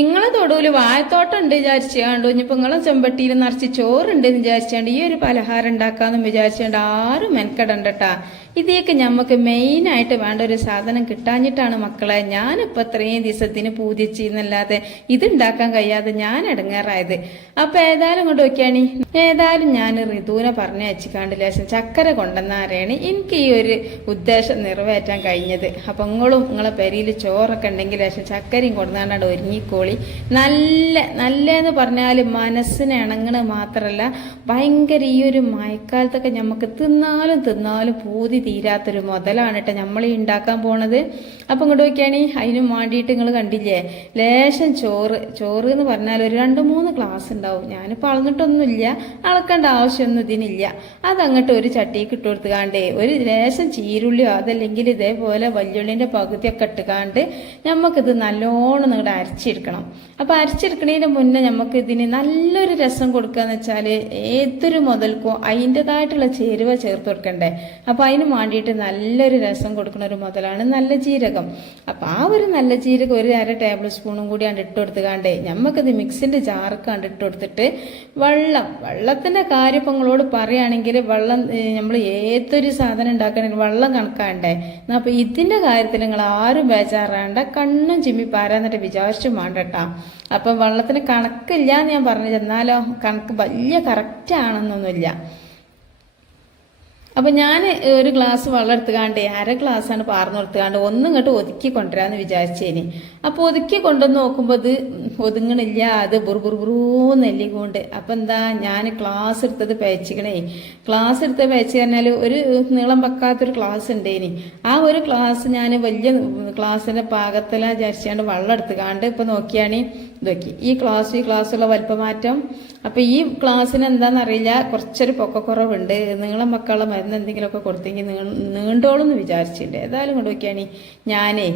ഇങ്ങളെ തൊടുവില് വാഴത്തോട്ടം ഉണ്ട് വിചാരിച്ചാണ്ട് ഇനിയിപ്പോ നിങ്ങളെ ചെമ്പട്ടിയിൽ നിറച്ച് ചോറുണ്ട് വിചാരിച്ചാണ്ട് ഈ ഒരു പലഹാരം ഉണ്ടാക്കാന്ന് വിചാരിച്ചാണ്ട് ആരും മെനക്കെടണ്ടട്ടാ. ഇതേക്ക് ഞമ്മക്ക് മെയിനായിട്ട് വേണ്ട ഒരു സാധനം കിട്ടാഞ്ഞിട്ടാണ് മക്കളെ ഞാനിപ്പോ ഇത്രയും ദിവസത്തിന് പൂതിച്ചെന്നല്ലാതെ ഇതുണ്ടാക്കാൻ കഴിയാതെ ഞാൻ ഇടങ്ങേറായത്. അപ്പൊ ഏതായാലും കൊണ്ട് നോക്കിയാണി, ഏതായാലും ഞാൻ ഋതുവിനെ പറഞ്ഞ വെച്ചിക്കാണ്ട് ലേശം ചക്കര കൊണ്ടെന്നാരെയാണ് എനിക്ക് ഈ ഒരു ഉദ്ദേശം നിറവേറ്റാൻ കഴിഞ്ഞത്. അപ്പൊ നിങ്ങളെ പെരിയിൽ ചോറൊക്കെ ഉണ്ടെങ്കിൽ ലേശം ചക്കരയും കൊണ്ടുവന്നാണ്ട് ഒരുങ്ങിക്കോളി. നല്ലെന്ന് പറഞ്ഞാൽ മനസ്സിന് ഇണങ്ങണ മാത്രല്ല, ഭയങ്കര ഈ ഒരു മഴക്കാലത്തൊക്കെ നമുക്ക് തിന്നാലും പൂതി തീരാത്തൊരു മുതലാണ് കേട്ടോ നമ്മൾ ഈ ഉണ്ടാക്കാൻ പോണത്. അപ്പൊ ഇങ്ങോട്ട് നോക്കിയാണി, അതിനും വേണ്ടിയിട്ട് നിങ്ങൾ കണ്ടില്ലേ ലേശം ചോറ് എന്ന് പറഞ്ഞാൽ ഒരു 2-3 ഗ്ലാസ് ഉണ്ടാവും. ഞാനിപ്പോൾ അളന്നിട്ടൊന്നുമില്ല, അളക്കേണ്ട ആവശ്യമൊന്നും ഇതിനില്ല. അതങ്ങോട്ട് ഒരു ചട്ടിക്ക് ഇട്ട് കൊടുത്തുകാണ്ടേ ഒരു ലേശം ചീരുള്ളിയോ അതല്ലെങ്കിൽ ഇതേപോലെ വല്യുള്ളിന്റെ പകുതിയൊക്കെ ഇട്ടുകാണ്ട് നമുക്കിത് നല്ലോണം നിങ്ങളുടെ അരച്ചെടുക്കണം. അപ്പൊ അരച്ചെടുക്കണതിന് മുന്നേ നമുക്ക് ഇതിന് നല്ലൊരു രസം കൊടുക്കാന്ന് വെച്ചാല് ഏതൊരു മുതൽക്കും അതിൻ്റെതായിട്ടുള്ള ചേരുവ ചേർത്ത് കൊടുക്കണ്ടേ. അപ്പൊ അതിന് വേണ്ടിയിട്ട് നല്ലൊരു രസം കൊടുക്കുന്ന ഒരു മുതലാണ് നല്ല ജീരകം. അപ്പൊ ആ ഒരു നല്ല ജീരകം ഒരു 1/2 ടേബിൾ സ്പൂണും കൂടി ആണ് ഇട്ട് കൊടുത്തുകാണ്ടേ നമുക്കിത് മിക്സിന്റെ ജാർക്കാണ്ട് ഇട്ട് കൊടുത്തിട്ട് വെള്ളത്തിന്റെ കാര്യം ഇപ്പൊ നിങ്ങളോട് പറയുകയാണെങ്കിൽ വെള്ളം നമ്മൾ ഏതൊരു സാധനം ഉണ്ടാക്കണമെങ്കിൽ വെള്ളം കണക്കാണ്ടേ. അപ്പൊ ഇതിന്റെ കാര്യത്തിൽ നിങ്ങൾ ആരും ബേജാറാണ്ട, കണ്ണും ചിമ്മി പാരാന്നിട്ട് വിചാരിച്ചു വേണ്ടട്ടാ. അപ്പൊ വെള്ളത്തിന് കണക്കില്ല എന്ന് ഞാൻ പറഞ്ഞത്, എന്നാലോ കണക്ക് വലിയ കറക്റ്റ് ആണെന്നൊന്നുമില്ല. അപ്പൊ ഞാൻ ഒരു ഗ്ലാസ് വെള്ളം എടുത്തുകാണ്ട് 1/2 ഗ്ലാസ്സാണ് പാർന്ന് കൊടുത്തുകാണ്ട് ഇങ്ങോട്ട് ഒതുക്കി കൊണ്ടുവരാന്ന് വിചാരിച്ചേന്. അപ്പൊ ഒതുക്കി കൊണ്ടുവന്ന് നോക്കുമ്പോ ഇത് ഒതുങ്ങണില്ല, അത് നെല്ലിക്കൊണ്ട്. അപ്പൊ എന്താ, ഞാൻ ക്ലാസ് എടുത്തത് പേച്ചിക്കണേ. ക്ലാസ് എടുത്ത് പേച്ച് പറഞ്ഞാല് ഒരു നീളം വെക്കാത്തൊരു ക്ലാസ് ഉണ്ടേനി. ആ ഒരു ക്ലാസ് ഞാൻ വലിയ ക്ലാസ്സിന്റെ പാകത്തില വിചാരിച്ചാണ്ട് വെള്ളം എടുത്തുകാണ്ട് ഇപ്പൊ നോക്കിയാണ് ഇതൊക്കെ ഈ ക്ലാസ്സുള്ള വലിപ്പമാറ്റം. അപ്പൊ ഈ ക്ലാസ്സിന് എന്താണെന്നറിയില്ല, കുറച്ചൊരു പൊക്കക്കുറവുണ്ട്. നീളം മക്കളുടെ മരുന്ന് എന്തെങ്കിലുമൊക്കെ കൊടുത്തെങ്കിൽ നീണ്ടോളം എന്ന് വിചാരിച്ചിട്ടുണ്ട്. ഏതായാലും കൊണ്ട് നോക്കിയാണ് ഞാനേ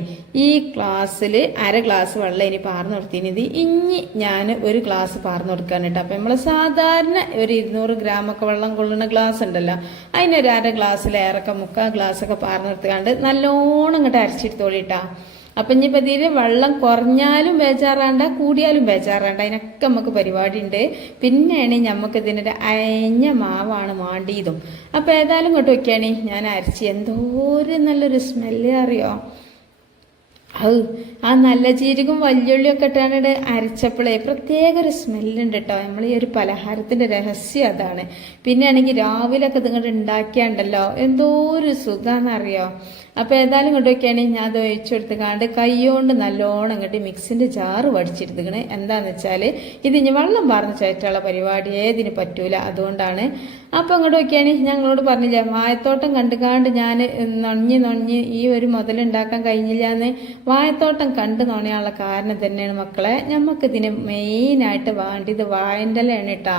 ഈ ക്ലാസ്സിൽ 1/2 ഗ്ലാസ് വെള്ളം ഇനി പാർന്ന് കൊടുത്തിനിത് ഇനി ഞാൻ ഒരു ഗ്ലാസ് പാർന്ന് കൊടുക്കാൻ കേട്ടോ. അപ്പൊ നമ്മള് സാധാരണ ഒരു 200 ഗ്രാമൊക്കെ വെള്ളം കൊള്ളുന്ന ഗ്ലാസ് ഉണ്ടല്ലോ, അതിനൊരു 1/2 ഗ്ലാസ്സിലേറൊക്കെ 3/4 ഗ്ലാസ്സൊക്കെ പാർന്ന് കൊടുത്തുകൊണ്ട് നല്ലോണം ഇങ്ങോട്ട് അരച്ചെടുത്തോളിട്ടാ. അപ്പൊ ഇനിയിപ്പോ ഇതിന് വെള്ളം കുറഞ്ഞാലും ബേജാറാണ്ട, കൂടിയാലും ബേജാറാണ്ട, അതിനൊക്കെ നമുക്ക് പരിപാടി ഉണ്ട്. പിന്നെയാണ് നമുക്ക് ഇതിനൊരു അയഞ്ഞ മാവാണ് മാണ്ടിയതും. അപ്പൊ ഏതായാലും ഇങ്ങോട്ട് വെക്കുകയാണ് ഞാൻ അരച്ച്, എന്തോരം നല്ലൊരു സ്മെല്ല് അറിയോ. ആ നല്ല ജീരകം വല്യുള്ളിയൊക്കെ ഇട്ടാണ് അരച്ചപ്പോഴേ പ്രത്യേക ഒരു സ്മെല്ലുണ്ട് കേട്ടോ. നമ്മൾ ഈ ഒരു പലഹാരത്തിന്റെ രഹസ്യം അതാണ്. പിന്നെ ആണെങ്കിൽ രാവിലൊക്കെ ഇതിങ്ങോട്ട് ഉണ്ടാക്കിയാണ്ടല്ലോ എന്തോ ഒരു സുഖാന്നറിയോ. അപ്പൊ ഏതായാലും കൊണ്ടുവയ്ക്കുകയാണ് ഞാൻ അത് ഒഴിച്ചു കൊടുത്തുകാണ്ട് കൈകൊണ്ട് നല്ലോണം ഇങ്ങോട്ട് മിക്സിന്റെ ജാറ് വടിച്ചെടുത്തുക്കണ്. എന്താന്ന് വെച്ചാല് ഇത് ഇനി വെള്ളം പാർന്ന് ചേറ്റുള്ള പരിപാടി ഏതിന് പറ്റൂല, അതുകൊണ്ടാണ്. അപ്പൊ ഇങ്ങോട്ട് നോക്കിയാണ് ഞങ്ങളോട് പറഞ്ഞില്ല, വാഴത്തോട്ടം കണ്ടുകാണ്ട് ഞാൻ നൊഞ്ഞ് ഈ ഒരു മുതലുണ്ടാക്കാൻ കഴിഞ്ഞില്ല എന്ന്. വാഴത്തോട്ടം കണ്ട് നോണയാനുള്ള കാരണം തന്നെയാണ് മക്കളെ. നമുക്കിതിന് മെയിനായിട്ട് വേണ്ടിയത് വാഴൻ്റെ ഇലയാണ് കേട്ടാ.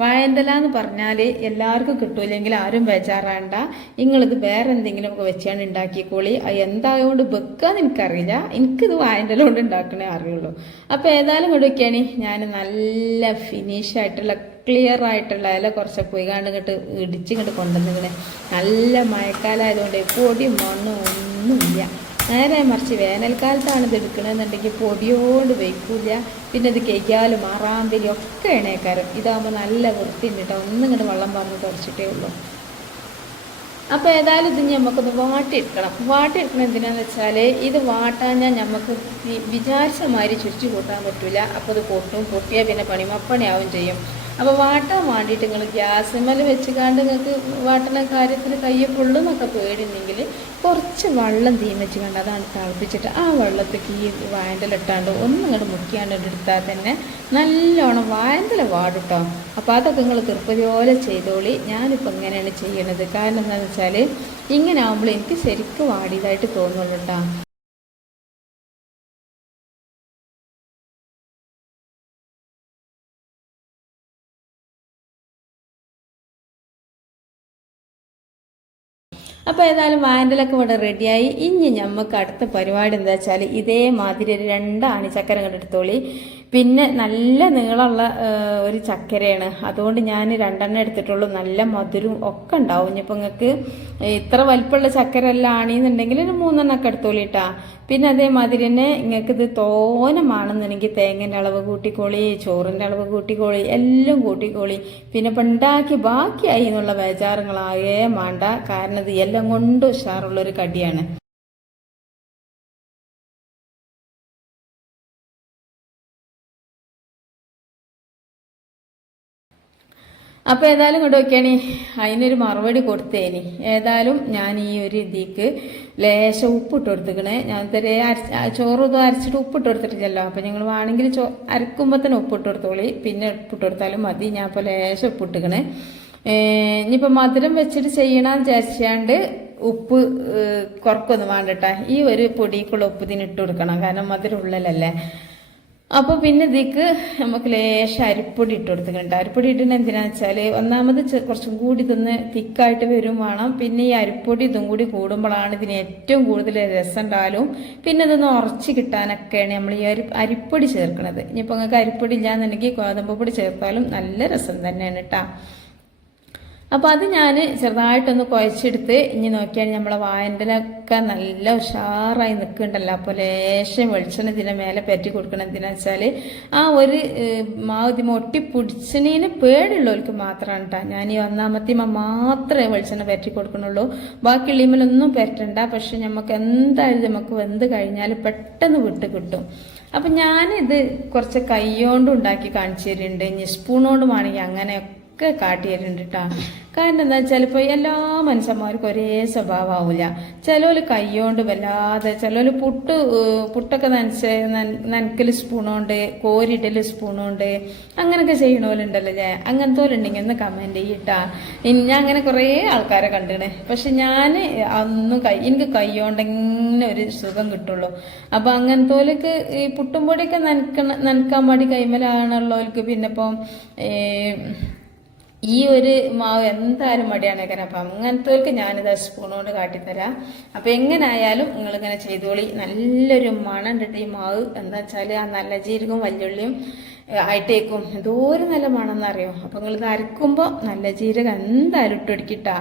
വാഴൻ്റെ ഇല എന്ന് പറഞ്ഞാല് എല്ലാവർക്കും കിട്ടൂല്ലെങ്കിൽ ആരും ബേജാറാണ്ട, നിങ്ങളിത് വേറെ എന്തെങ്കിലുമൊക്കെ വെച്ചാണ് ഉണ്ടാക്കിക്കോളി. എന്തായതുകൊണ്ട് വെക്കാന്ന് എനിക്കറിയില്ല, എനിക്കിത് വാഴൻ്റെ ഇല കൊണ്ട് ഉണ്ടാക്കണേ അറിയുള്ളൂ. അപ്പൊ ഏതായാലും കൊണ്ട് വെക്കുകയാണ് ഞാൻ നല്ല ഫിനിഷ് ആയിട്ടുള്ള ക്ലിയർ ആയിട്ടുള്ള ഇല കുറച്ച് പോയി കാണ്ട് ഇങ്ങോട്ട് ഇടിച്ചിങ്ങോട്ട് കൊണ്ടുവന്നിങ്ങനെ. നല്ല മഴക്കാലമായതുകൊണ്ട് പൊടിയും മണ്ണും ഒന്നുമില്ല. നേരെ മറിച്ച് വേനൽക്കാലത്താണ് ഇത് എടുക്കണമെന്നുണ്ടെങ്കിൽ പൊടിയോട് വയ്ക്കൂല. പിന്നെ ഇത് കഴിക്കാലും മാറാമ്പരി ഒക്കെ എണേക്കാരം. ഇതാകുമ്പോൾ നല്ല വൃത്തിയുണ്ട് കേട്ടോ. ഇങ്ങോട്ട് വെള്ളം പറഞ്ഞ് തുടച്ചിട്ടേ ഉള്ളൂ. അപ്പോൾ ഏതായാലും ഇത് നമുക്കൊന്ന് വാട്ടിയെടുക്കണം എന്തിനാന്ന് വെച്ചാൽ ഇത് വാട്ടാഞ്ഞാൽ നമുക്ക് വിചാരിച്ച മാതിരി ചുരിച്ചു കൂട്ടാൻ പറ്റൂല. അപ്പോൾ ഇത് പൊട്ടിയാൽ പിന്നെ പണിമപ്പണിയാവും ചെയ്യും. അപ്പോൾ വാട്ടാൻ വേണ്ടിയിട്ട് നിങ്ങൾ ഗ്യാസിന്മേൽ വെച്ചുകാണ്ട് നിങ്ങൾക്ക് വാട്ടുന്ന കാര്യത്തിൽ കയ്യെ പൊള്ളുന്നൊക്കെ പേടിയുണ്ടെങ്കിൽ കുറച്ച് വെള്ളം വെച്ച് കണ്ട് അതാണ് തിളപ്പിച്ചിട്ട് ആ വെള്ളത്തേക്ക് ഈ വാഴൻ്റെലിട്ടാണ്ട് ഇങ്ങോട്ട് മുക്കിയാണ്ട് എടുത്താൽ തന്നെ നല്ലോണം വാഴൻ്റെല വാടുട്ടോ. അപ്പോൾ അതൊക്കെ നിങ്ങൾ തിരുപ്പതിപോലെ ചെയ്തോളി. ഞാനിപ്പോൾ ഇങ്ങനെയാണ് ചെയ്യണത്. കാരണം എന്താണെന്ന് വെച്ചാൽ ഇങ്ങനെ ആകുമ്പോൾ എനിക്ക് ശരിക്കും വാടിയതായിട്ട് തോന്നുള്ളൂ കേട്ടോ. അപ്പോൾ ഏതായാലും വാൻഡലൊക്കെ ഇവിടെ റെഡിയായി. ഇനി നമുക്ക് അടുത്ത പരിപാടി എന്താ വെച്ചാൽ ഇതേമാതിരി ഒരു 2 ആണിച്ചക്കര ഇങ്ങോട്ട് എടുത്തോളി. പിന്നെ നല്ല നീളമുള്ള ഒരു ചക്കരയാണ്, അതുകൊണ്ട് ഞാൻ 2 എടുത്തിട്ടുള്ളൂ. നല്ല മധുരവും ഒക്കെ ഉണ്ടാവും. ഇനിയിപ്പോൾ നിങ്ങൾക്ക് ഇത്ര വലിപ്പമുള്ള ചക്കര എല്ലാം ആണെന്നുണ്ടെങ്കിൽ ഒരു 3 ഒക്കെ എടുത്തോളിട്ടാ. പിന്നെ അതേമാതിരി തന്നെ നിങ്ങൾക്ക് ഇത് തോനമാണെന്നുണ്ടെങ്കിൽ തേങ്ങൻ്റെ അളവ് കൂട്ടിക്കോളി, ചോറിൻ്റെ അളവ് കൂട്ടിക്കോളി, എല്ലാം കൂട്ടിക്കോളി. പിന്നെ ഇപ്പം ഉണ്ടാക്കി ബാക്കിയായി എന്നുള്ള ബേജാറുകളാകേ വേണ്ട. കാരണം ഇത് എല്ലാം കൊണ്ടും ഉഷാറുള്ളൊരു കടിയാണ്. അപ്പോൾ ഏതായാലും കൊണ്ട് നോക്കിയാണി അതിനൊരു മറുപടി കൊടുത്തേനി. ഏതായാലും ഞാൻ ഈ ഒരു ഇതിക്ക് ലേശം ഉപ്പിട്ട് കൊടുത്തിക്കണേ. ഞാൻ ഇതുവരെ ചോറ് ഇതും അരച്ചിട്ട് ഉപ്പിട്ട് കൊടുത്തിട്ടില്ലല്ലോ. അപ്പം നിങ്ങൾ വേണമെങ്കിൽ അരക്കുമ്പോൾ തന്നെ ഉപ്പിട്ട് കൊടുത്തോളി, പിന്നെ ഉപ്പിട്ട് കൊടുത്താലും മതി. ഞാൻ ഇപ്പോൾ ലേശം ഉപ്പിട്ടിക്കണേ. ഇനിയിപ്പോൾ മധുരം വെച്ചിട്ട് ചെയ്യണമെന്ന് വിചാരിച്ചാണ്ട് ഉപ്പ് കുറക്കൊന്നും വേണ്ടട്ടാ. ഈ ഒരു പൊടിക്കുള്ള ഉപ്പ് ഇതിനിട്ട് കൊടുക്കണം, കാരണം മധുരം ഉള്ളിലല്ലേ. അപ്പോൾ പിന്നെ ഇതിക്ക് നമുക്ക് ലേശം അരിപ്പൊടി ഇട്ട് കൊടുത്തിട്ടുണ്ട്. അരിപ്പൊടി ഇട്ടുന്നത് എന്തിനാന്ന് വെച്ചാൽ ഒന്നാമത് കുറച്ചും കൂടി ഇതൊന്ന് തിക്കായിട്ട് വരും വേണം. പിന്നെ ഈ അരിപ്പൊടി ഇതും കൂടി കൂടുമ്പോഴാണ് ഇതിന് ഏറ്റവും കൂടുതൽ രസം ഉണ്ടാലും. പിന്നെ ഇതൊന്ന് ഉറച്ച് കിട്ടാനൊക്കെയാണ് നമ്മൾ ഈ അരിപ്പൊടി ചേർക്കുന്നത്. ഇനിയിപ്പോൾ നിങ്ങൾക്ക് അരിപ്പൊടി ഇല്ലാന്നുണ്ടെങ്കിൽ ഗോതമ്പ് പൊടി ചേർത്താലും നല്ല രസം തന്നെയാണ് കേട്ടോ. അപ്പോൾ അത് ഞാൻ ചെറുതായിട്ടൊന്ന് കുഴച്ചെടുത്ത് ഇനി നോക്കിയാൽ നമ്മളെ വായൻ്റെലൊക്കെ നല്ല ഉഷാറായി നിൽക്കുന്നുണ്ടല്ലോ. അപ്പോൾ ലേശം വെളിച്ചെണ്ണ ഇതിൻ്റെ മേലെ പറ്റി കൊടുക്കണം. എന്തിനാന്ന് വെച്ചാൽ ആ ഒരു മാവ് ഇതിമ ഒട്ടിപ്പിടിച്ചതിന് പേടിയുള്ളവർക്ക് മാത്രമാണ് കേട്ടോ. ഞാൻ ഈ 1ാമത്തെ മാത്രമേ വെളിച്ചെണ്ണ പറ്റി കൊടുക്കണുള്ളൂ. ബാക്കി ഇളിമലൊന്നും പറ്റണ്ട. പക്ഷെ നമുക്ക് എന്തായാലും നമുക്ക് വെന്ത് കഴിഞ്ഞാൽ പെട്ടെന്ന് വിട്ട് കിട്ടും. അപ്പം ഞാനിത് കുറച്ച് കൈകൊണ്ട് ഉണ്ടാക്കി കാണിച്ചു തരുന്നുണ്ട്. ഇനി സ്പൂണോണ്ട് വേണമെങ്കിൽ അങ്ങനെ ഒക്കെ കാട്ടി തരുന്നുണ്ട് കേട്ടോ. കാരണം എന്താ വെച്ചാൽ ഇപ്പോൾ എല്ലാ മനുഷ്യന്മാർക്കും ഒരേ സ്വഭാവമാവില്ല. ചിലവർ കൈകൊണ്ട് വല്ലാതെ, ചിലവർ പുട്ടൊക്കെ നനക്കൽ സ്പൂണുണ്ട്, കോരിടൽ സ്പൂണുണ്ട്, അങ്ങനെയൊക്കെ ചെയ്യണോലുണ്ടല്ലോ. അങ്ങനത്തെ പോലുണ്ടെങ്കിൽ ഒന്ന് കമൻറ്റ് ചെയ്യട്ടാ. ഞാൻ അങ്ങനെ കുറേ ആൾക്കാരെ കണ്ടിണ്. പക്ഷെ ഞാൻ എനിക്ക് കൈകൊണ്ടെങ്ങനെ ഒരു സുഖം കിട്ടുള്ളൂ. അപ്പം അങ്ങനത്തെ പോലക്ക് ഈ പുട്ടും പൊടിയൊക്കെ നനക്കാൻ മടി കൈമലാണുള്ളവർക്ക് പിന്നെ ഇപ്പം ഈ ഒരു മാവ് എന്തായാലും മടിയാണ് കാരണം. അപ്പം അങ്ങനത്തെ ഞാനിത് സ്പൂണോട് കാട്ടിത്തരാം. അപ്പം എങ്ങനെയായാലും നിങ്ങളിങ്ങനെ ചെയ്തോളി. നല്ലൊരു മണം ഉണ്ടിട്ട് ഈ മാവ്. എന്താ വെച്ചാൽ ആ നല്ല ജീരകവും വല്യുള്ളിയും ആയിട്ടേക്കും എന്തോരം നല്ല മണമെന്നറിയോ. അപ്പം നിങ്ങളിത് അരക്കുമ്പോൾ നല്ല ജീരകം എന്തായാലും ഇട്ടുകൊടുക്കിട്ടാ.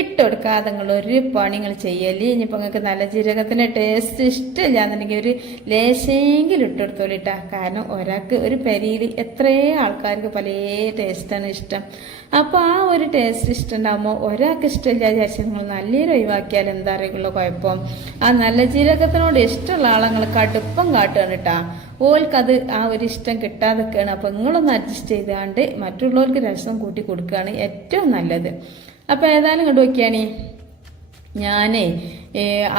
ഇട്ടുകൊടുക്കാതെ നിങ്ങളൊരു പണി നിങ്ങൾ ചെയ്യല്ലേ. ഇനിയിപ്പോൾ നിങ്ങൾക്ക് നല്ല ജീരകത്തിൻ്റെ ടേസ്റ്റ് ഇഷ്ടമില്ല എന്നുണ്ടെങ്കിൽ ഒരു ലേശെങ്കിലും ഇട്ടുകൊടുത്തോളിട്ടാ. കാരണം ഒരാൾക്ക് ഒരു പെരിയിൽ എത്രയോ ആൾക്കാർക്ക് പല ടേസ്റ്റാണ് ഇഷ്ടം. അപ്പോൾ ആ ഒരു ടേസ്റ്റ് ഇഷ്ടമുണ്ടാകുമ്പോൾ ഒരാൾക്ക് ഇഷ്ടമില്ല വിചാരിച്ചാൽ നിങ്ങൾ നല്ലൊരു ഒഴിവാക്കിയാൽ എന്താ അറിയുള്ളൂ കുഴപ്പം. ആ നല്ല ജീരകത്തിനോട് ഇഷ്ടമുള്ള ആളെ നിങ്ങൾ കടുപ്പം കാട്ടുകയാണ് കേട്ടാ. ഓൾക്കത് ആ ഒരു ഇഷ്ടം കിട്ടാതൊക്കെയാണ്. അപ്പം നിങ്ങളൊന്ന് അഡ്ജസ്റ്റ് ചെയ്താണ്ട് മറ്റുള്ളവർക്ക് രസം കൂട്ടി കൊടുക്കുകയാണ് ഏറ്റവും നല്ലത്. അപ്പം ഏതായാലും ഇങ്ങോട്ട് നോക്കിയാണേ ഞാനേ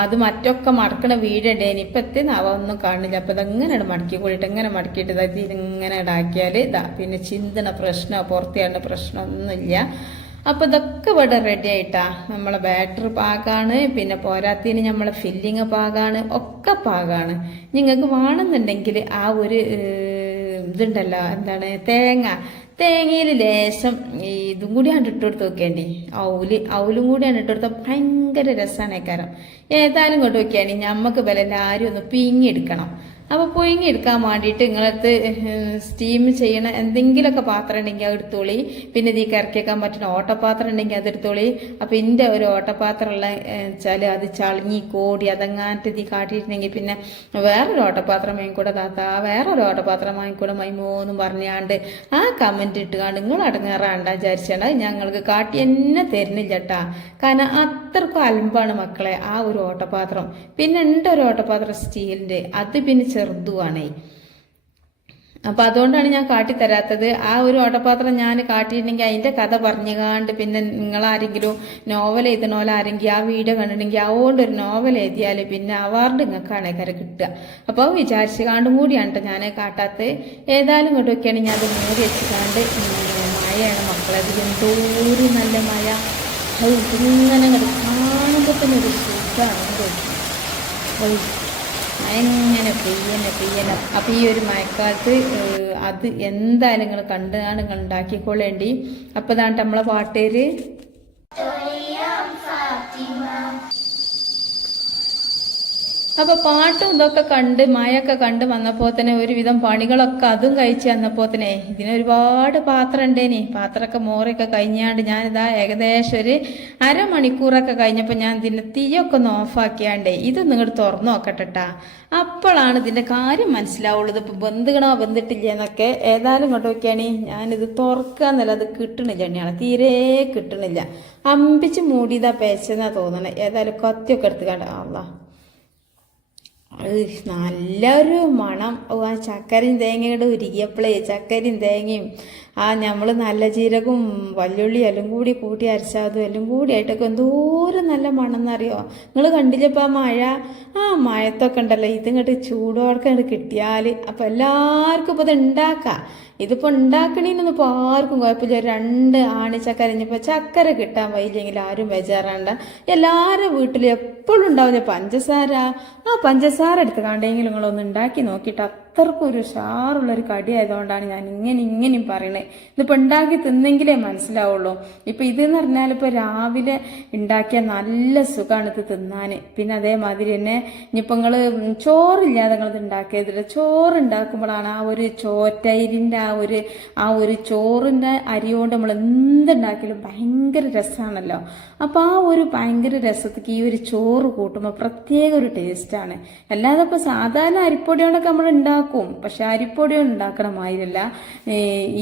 അത് മറ്റൊക്കെ മടക്കണ വീടുണ്ടേനി. ഇപ്പം എത്തിനാവ ഒന്നും കാണില്ല. അപ്പം ഇതെങ്ങനെയാണ് മടക്കി കൂടിയിട്ട് എങ്ങനെ മടക്കിയിട്ട് ഇതിങ്ങനെ ഇടാക്കിയാൽ പിന്നെ ചിന്തണ പ്രശ്നമോ പുറത്തിയാണ്ട പ്രശ്നമൊന്നുമില്ല. അപ്പം ഇതൊക്കെ ഇവിടെ റെഡി ആയിട്ടാ. നമ്മളെ ബാറ്ററി പാകാണ്, പിന്നെ പോരാത്തിന് നമ്മളെ ഫില്ലിങ് പാകാണ്, ഒക്കെ പാകാണ്. നിങ്ങൾക്ക് വേണമെന്നുണ്ടെങ്കിൽ ആ ഒരു ഇതുണ്ടല്ലോ, എന്താണ് തേങ്ങയിൽ ലേശം ഇതും കൂടി ഇട്ട് കൊടുത്ത് നോക്കേണ്ടി. ഔലും കൂടി ഇട്ട് കൊടുത്താൽ ഭയങ്കര രസമാണ് കാരണം. ഏതായാലും ഇങ്ങോട്ട് നോക്കിയാണി ഞമ്മക്ക് എല്ലാവരും ഒന്ന് പിഴിഞ്ഞെടുക്കണം. അപ്പോൾ പുഴുങ്ങിയെടുക്കാൻ വേണ്ടിയിട്ട് നിങ്ങളടുത്ത് സ്റ്റീം ചെയ്യണ എന്തെങ്കിലുമൊക്കെ പാത്രം ഉണ്ടെങ്കിൽ അത് എടുത്തോളി. പിന്നെ ഇതിൽ ഇറക്കിയേക്കാൻ പറ്റുന്ന ഓട്ടപാത്രം ഉണ്ടെങ്കിൽ അത് എടുത്തോളി. അപ്പോൾ എൻ്റെ ഒരു ഓട്ടപാത്രമുള്ള വെച്ചാൽ അത് ചളിങ്ങി കോടി അതങ്ങാറ്റ് ഇതിൽ കാട്ടിയിട്ടുണ്ടെങ്കിൽ പിന്നെ വേറൊരു ഓട്ടപാത്രം വാങ്ങിക്കൂടെ താത്ത, വേറൊരു ഓട്ടപാത്രം വാങ്ങിക്കൂടെ മൈമോന്നും പറഞ്ഞാണ്ട് ആ കമൻറ്റ് ഇട്ടുകാണ്ട് നിങ്ങൾ അടങ്ങാറാണ്ട വിചാരിച്ചാണ്ട് ഞങ്ങൾക്ക് കാട്ടി എന്നെ തരുന്നില്ല കേട്ടാ. കാരണം അത്രക്കും അലമ്പാണ് മക്കളെ ആ ഒരു ഓട്ടപാത്രം. പിന്നെ ഉണ്ട് ഒരു ഓട്ടപാത്രം സ്റ്റീലിൻ്റെ, അത് പിന്നെ ചെറുതുവാണേ. അപ്പം അതുകൊണ്ടാണ് ഞാൻ കാട്ടിത്തരാത്തത്. ആ ഒരു ഓട്ടപാത്രം ഞാൻ കാട്ടിയിട്ടുണ്ടെങ്കിൽ അതിൻ്റെ കഥ പറഞ്ഞുകാണ്ട് പിന്നെ നിങ്ങളാരെങ്കിലും നോവൽ എഴുതണോലെ ആരെങ്കിലും ആ വീഡിയോ കണ്ടിട്ടുണ്ടെങ്കിൽ അതുകൊണ്ട് ഒരു നോവൽ എഴുതിയാൽ പിന്നെ അവാർഡ് നിങ്ങൾക്കാണ് കര കിട്ടുക. അപ്പോൾ വിചാരിച്ച് കാണ്ടും കൂടിയാണ് കേട്ടോ ഞാൻ കാട്ടാത്തത്. ഏതായാലും ഇങ്ങോട്ട് നോക്കിയാണ് ഞാൻ അത് മൂടി വെച്ചിട്ടാണ്ട് മഴയാണ് മക്കളെ. അത് എന്തോരു നല്ല മഴ. അത് ഇങ്ങനെ അങ്ങോട്ട് കാണുമ്പോൾ തന്നെ ഒരു സുഖമാണ് തോന്നുന്നു. എങ്ങനെ പെയ്യന്നെ. അപ്പം ഈ ഒരു മഴക്കാലത്ത് അത് എന്തായാലും നിങ്ങൾ കണ്ടാണ് നിങ്ങൾ ഉണ്ടാക്കിക്കൊള്ളേണ്ടി. അപ്പം ഇതാണ് നമ്മളെ പാട്ടേര് അപ്പൊ പാട്ടും ഇതൊക്കെ കണ്ട് മഴയൊക്കെ കണ്ട് വന്നപ്പോ തന്നെ ഒരുവിധം പണികളൊക്കെ അതും കഴിച്ച് വന്നപ്പോ തന്നെ ഇതിനൊരുപാട് പാത്രം ഉണ്ടേനി. പാത്രമൊക്കെ മോറൊക്കെ കഴിഞ്ഞാണ്ട് ഞാനിതാ ഏകദേശം ഒരു അരമണിക്കൂറൊക്കെ കഴിഞ്ഞപ്പോ ഞാൻ ഇതിന്റെ തീയൊക്കെ ഒന്ന് ഓഫാക്കിയാണ്ടേ ഇത് നിങ്ങോട്ട് തുറന്നു നോക്കട്ടെട്ടാ. അപ്പോഴാണ് ഇതിന്റെ കാര്യം മനസ്സിലാവുള്ളത്. ഇപ്പൊ ബന്ധുകണോ ബന്ധിട്ടില്ല എന്നൊക്കെ. ഏതായാലും ഇങ്ങോട്ട് നോക്കിയാണ് ഞാനിത് തുറക്കാന്നല്ല, അത് കിട്ടണില്ല എണ്ണയാണ്, തീരെ കിട്ടണില്ല. അമ്പിച്ച് മൂടിയതാ പേച്ചെന്നാ തോന്നണേ. ഏതായാലും കത്തിയൊക്കെ എടുത്ത് കണ്ട അള്ളാ, നല്ലൊരു മണം. ആ ചക്കരയും തേങ്ങയുടെ ഉരുകിയപ്പോഴേ ചക്കരയും തേങ്ങയും നമ്മൾ നല്ല ജീരകവും വല്ലുള്ളി എല്ലാം കൂടി കൂട്ടി അരച്ചാതും എല്ലാം കൂടി ആയിട്ടൊക്കെ എന്തോരം നല്ല മണം എന്നറിയോ. നിങ്ങൾ കണ്ടില്ലപ്പോൾ ആ മഴത്തൊക്കെ ഉണ്ടല്ലോ, ഇതിങ്ങോട്ട് ചൂടോടൊക്കെ കിട്ടിയാൽ അപ്പം എല്ലാവർക്കും ഇപ്പോൾ ഇത് ഉണ്ടാക്കാം. ഇതിപ്പോൾ ഉണ്ടാക്കണേന്നൊന്നും ഇപ്പോൾ ആർക്കും കുഴപ്പമില്ല. 2 ആണിച്ചക്കര ഇനിയിപ്പോൾ ചക്കര കിട്ടാൻ വയ്യില്ലെങ്കിൽ ആരും ബേജാറാണ്ട. എല്ലാവരും വീട്ടിലും എപ്പോഴും ഉണ്ടാവില്ല പഞ്ചസാര. ആ പഞ്ചസാര എടുത്ത് കണ്ടെങ്കിലും നിങ്ങളൊന്ന് ഉണ്ടാക്കി നോക്കിയിട്ട് അത്രക്കും ഒരു ഉഷാറുള്ളൊരു കടി ആയതുകൊണ്ടാണ് ഞാൻ ഇങ്ങനെയും പറയണേ. ഇതിപ്പോൾ ഉണ്ടാക്കി തിന്നെങ്കിലേ മനസ്സിലാവുള്ളൂ. ഇപ്പം ഇതെന്ന് പറഞ്ഞാൽ ഇപ്പോൾ രാവിലെ ഉണ്ടാക്കിയ നല്ല സുഖമാണ് ഇത് തിന്നാൻ. പിന്നെ അതേമാതിരി തന്നെ ഇനിയിപ്പോൾ നിങ്ങൾ ചോറില്ലാതെ നിങ്ങളിത് ഉണ്ടാക്കിയതില്ല. ചോറ് ഉണ്ടാക്കുമ്പോഴാണ് ആ ഒരു ചോറ്റരിൻ്റെ ആ ഒരു ചോറിൻ്റെ അരി കൊണ്ട് നമ്മൾ എന്തുണ്ടാക്കിയാലും ഭയങ്കര രസമാണല്ലോ. അപ്പോൾ ആ ഒരു ഭയങ്കര രസത്തേക്ക് ഈ ഒരു ചോറ് കൂട്ടുമ്പോൾ പ്രത്യേക ഒരു ടേസ്റ്റാണ്. അല്ലാതെ ഇപ്പോൾ സാധാരണ അരിപ്പൊടിയോടൊക്കെ നമ്മൾ ഉണ്ടാക്കും, പക്ഷെ അരിപ്പൊടിയോട് ഉണ്ടാക്കണമായിരുന്നില്ല.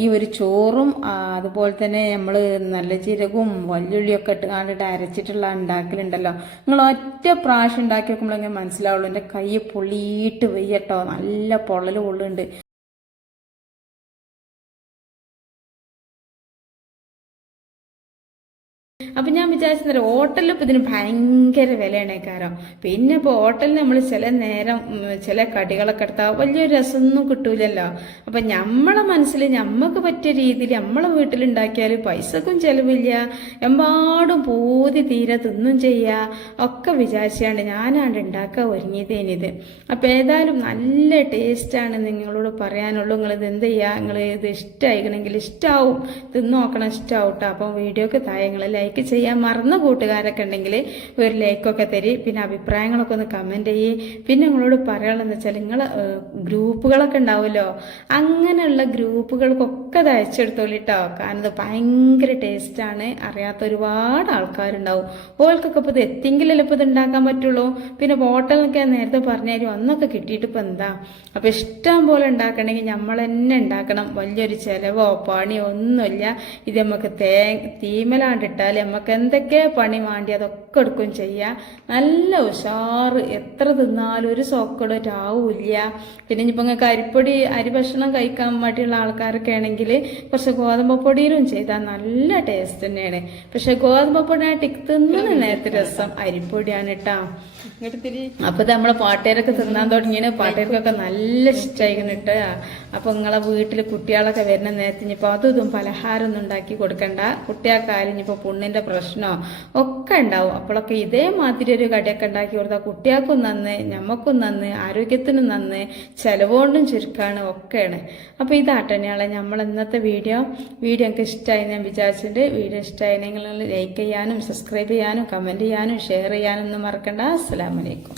ഈ ഒരു ചോറും അതുപോലെ തന്നെ നമ്മൾ നല്ല ജീരകവും വല്ലുള്ളിയൊക്കെ ഇട്ട് കണ്ടിട്ട് അരച്ചിട്ടുള്ള ഉണ്ടാക്കലുണ്ടല്ലോ. നിങ്ങൾ ഒറ്റ പ്രാവശ്യം ഉണ്ടാക്കി വെക്കുമ്പോഴെങ്കിൽ മനസ്സിലാവുള്ളൂ. എൻ്റെ കൈ പൊള്ളിയിട്ട് വയ്യട്ടോ, നല്ല പൊള്ളൽ കൊള്ളുന്നുണ്ട്. അപ്പം ഞാൻ വിചാരിച്ചത് ഹോട്ടലിൽ ഇപ്പം ഇതിന് ഭയങ്കര വിലയാണ് കാരണം. പിന്നെ ഇപ്പോൾ ഹോട്ടലിൽ നമ്മൾ ചില നേരം ചില കടികളൊക്കെ എടുത്താൽ വലിയൊരു രസമൊന്നും കിട്ടൂലല്ലോ. അപ്പം നമ്മളെ മനസ്സിൽ നമുക്ക് പറ്റിയ രീതിയിൽ നമ്മളെ വീട്ടിലുണ്ടാക്കിയാൽ പൈസക്കും ചിലവില്ല, എമ്പാടും പൂതി തീരെ തിന്നും ചെയ്യുക ഒക്കെ വിചാരിച്ചാണ്ട് ഞാനാണ്ട് ഉണ്ടാക്കാൻ ഒരുങ്ങിയതേനിത്. അപ്പം ഏതായാലും നല്ല ടേസ്റ്റാണ് നിങ്ങളോട് പറയാനുള്ളൂ. നിങ്ങളിത് എന്ത് ചെയ്യുക, നിങ്ങൾ ഇത് ഇഷ്ടമായിക്കണമെങ്കിൽ ഇഷ്ടമാവും, തിന്നു നോക്കണം, ഇഷ്ടമാവും കേട്ടോ. അപ്പം വീഡിയോക്ക് താഴെ നിങ്ങൾ ലൈക്ക് ചെയ്യാൻ മറന്ന കൂട്ടുകാരൊക്കെ ഉണ്ടെങ്കിൽ ഒരു ലൈക്കൊക്കെ തരി. പിന്നെ അഭിപ്രായങ്ങളൊക്കെ ഒന്ന് കമൻറ്റ് ചെയ്യേ. പിന്നെ നിങ്ങളോട് പറയാനുള്ളതെന്ന് വെച്ചാൽ നിങ്ങൾ ഗ്രൂപ്പുകളൊക്കെ ഉണ്ടാവുമല്ലോ, അങ്ങനെയുള്ള ഗ്രൂപ്പുകൾക്കൊക്കെ അത് അയച്ചെടുത്തോളൂ കേട്ടോ. കാരണം ഇത് ഭയങ്കര ടേസ്റ്റാണ്. അറിയാത്ത ഒരുപാട് ആൾക്കാരുണ്ടാവും. ഓൾക്കൊക്കെ ഇപ്പോൾ ഇത് എത്തിയെങ്കിലല്ലേ ഇപ്പോൾ ഇത് ഉണ്ടാക്കാൻ പറ്റുള്ളൂ. പിന്നെ ഹോട്ടലിനൊക്കെ നേരത്തെ പറഞ്ഞാലും അന്നൊക്കെ കിട്ടിയിട്ട് ഇപ്പം എന്താ. അപ്പം ഇഷ്ടം പോലെ ഉണ്ടാക്കണമെങ്കിൽ നമ്മൾ തന്നെ ഉണ്ടാക്കണം. വലിയൊരു ചിലവോ പണിയോ ഒന്നുമില്ല. ഇത് നമുക്ക് തീമലാണ്ടിട്ടാൽ നമുക്ക് എന്തൊക്കെ പണി വേണ്ടി അതൊക്കെ എടുക്കും ചെയ്യാം. നല്ല ഉഷാറ്, എത്ര തിന്നാലും ഒരു സോക്കടൊരാവില്ല. പിന്നെ ഇനിയിപ്പോൾ നിങ്ങൾക്ക് അരി ഭക്ഷണം കഴിക്കാൻ വേണ്ടിയുള്ള ആൾക്കാരൊക്കെ ആണെങ്കിൽ കുറച്ച് ഗോതമ്പ് പൊടിയിലും ചെയ്താൽ നല്ല ടേസ്റ്റ് തന്നെയാണ്. പക്ഷെ ഗോതമ്പ് പൊടിയായിട്ട് തിന്നുന്ന നേരത്തെ രസം അരിപ്പൊടിയാണ് കേട്ടോ. അപ്പൊ ഇത് നമ്മളെ പാട്ടേരൊക്കെ തിന്നാൻ തുടങ്ങിയാണ്. പാട്ടേർക്കൊക്കെ നല്ല ഇഷ്ടമായിരിക്കണം കേട്ടോ. അപ്പൊ നിങ്ങളെ വീട്ടിൽ കുട്ടികളൊക്കെ വരുന്ന നേരത്തെ ഇനിയിപ്പോൾ അതും പലഹാരം ഒന്നും ഉണ്ടാക്കി കൊടുക്കണ്ട. കുട്ടികൾക്കായാലും ഇനിയിപ്പോൾ പുണ്ണിന്റെ പ്രശ്നമോ ഒക്കെ ഉണ്ടാവും. അപ്പോഴൊക്കെ ഇതേമാതിരി ഒരു കടിയൊക്കെ ഉണ്ടാക്കി കൊടുത്താൽ കുട്ടികൾക്കും നന്ന്, ഞമ്മക്കും നന്ന്, ആരോഗ്യത്തിനും നന്ന്, ചെലവുകൊണ്ടും ചുരുക്കാണ് ഒക്കെയാണ്. അപ്പൊ ഇതാട്ടന്നെയാണ് നമ്മൾ ഇന്നത്തെ വീഡിയോ എനിക്ക് ഇഷ്ടമായി ഞാൻ വിചാരിച്ചിട്ടുണ്ട്. വീഡിയോ ഇഷ്ടമായി നിങ്ങൾ ലൈക്ക് ചെയ്യാനും സബ്സ്ക്രൈബ് ചെയ്യാനും കമന്റ് ചെയ്യാനും ഷെയർ ചെയ്യാനും ഒന്നും മറക്കണ്ട. അസ്സലാമു അലൈക്കും.